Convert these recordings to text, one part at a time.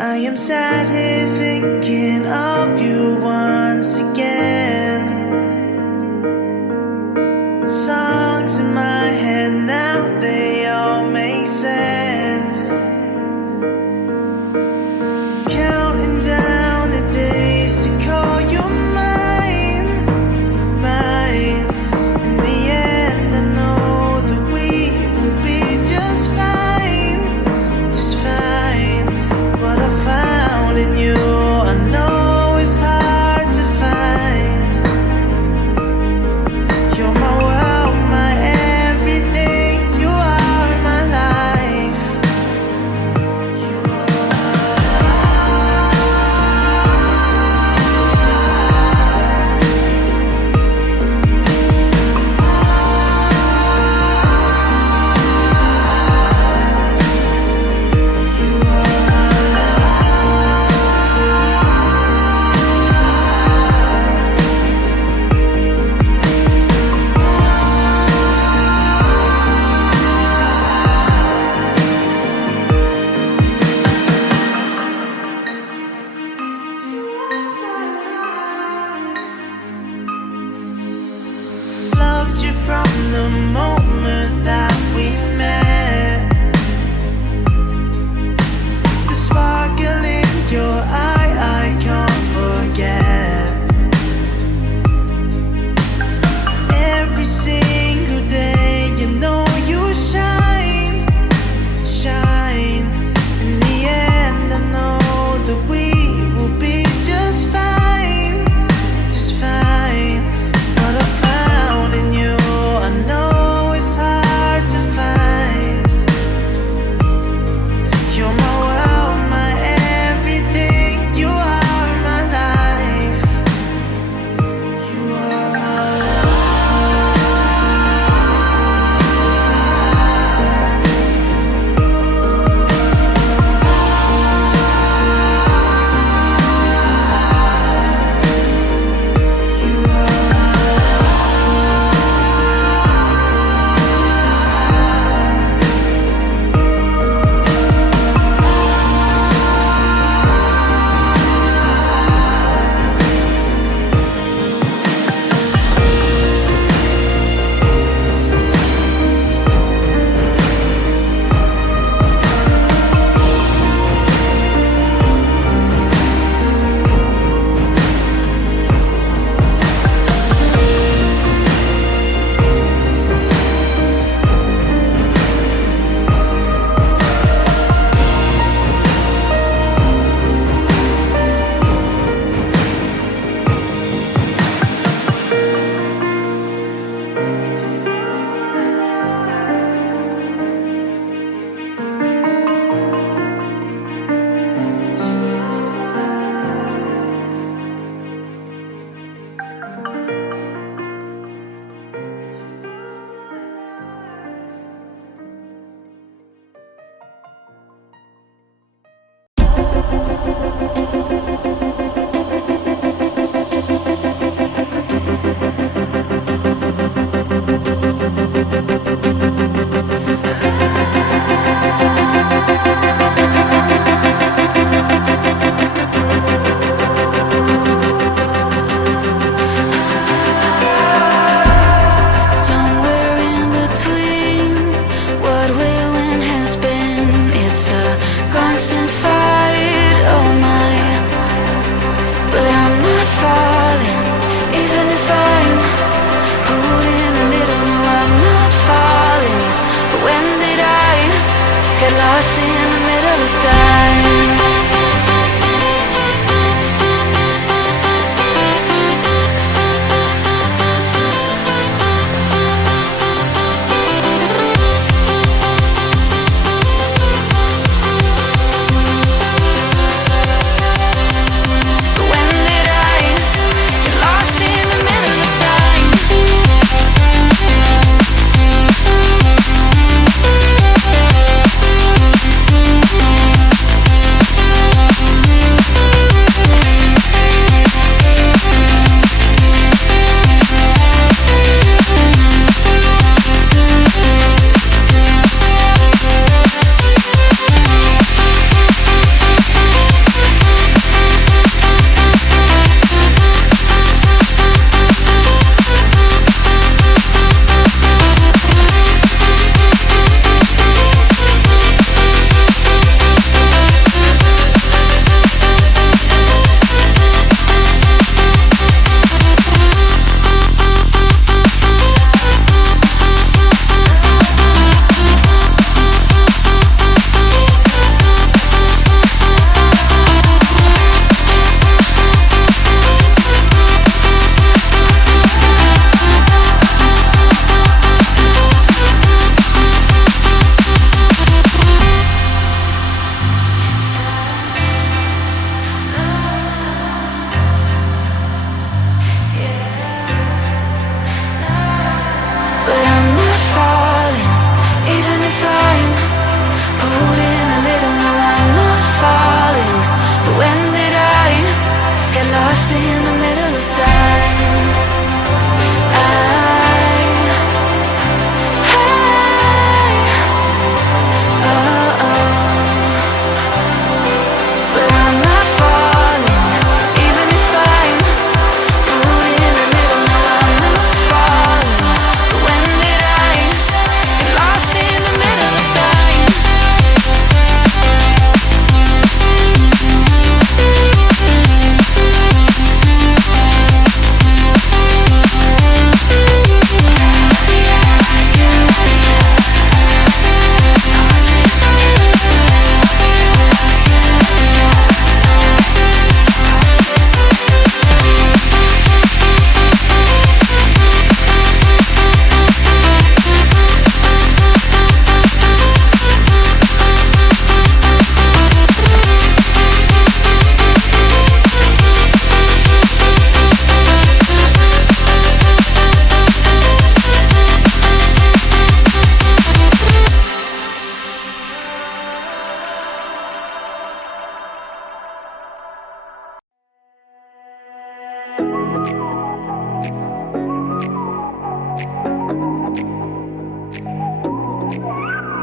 I am sat here thinking of you once again. Songs in my head now, they all make sense. Counting down the days to call you mine, mine. In the end, I know that we will be just fine, just fine. What I found in you, I know it's hard to find. You're my world, my everything. You are my life. You loved you from the moment that we met. The sparkle in your eye, I can't forget. Every single day, you know you shine, shine. In the end, I know that we will be just fine, just fine. What I found in you, I know it's hard to find. You're my world, my everything. You are my life. You are my somewhere in between what will and has been. It's a constant fight, oh my. But I'm not falling, even if I'm putting a little. No, I'm not falling. But when did I get lost in the middle of time? When did I get lost in the middle of time?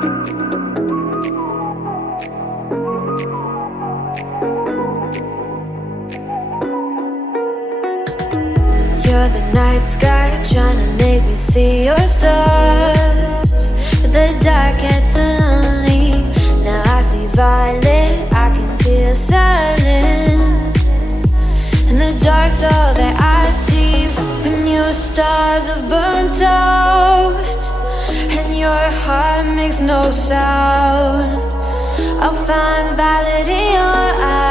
You're the night sky trying to make me see your stars, but the dark gets lonely. Now I see violet, I can feel silence, and the dark's all that I see. When your stars have burnt out and your heart makes no sound, I'll find violet in your eyes.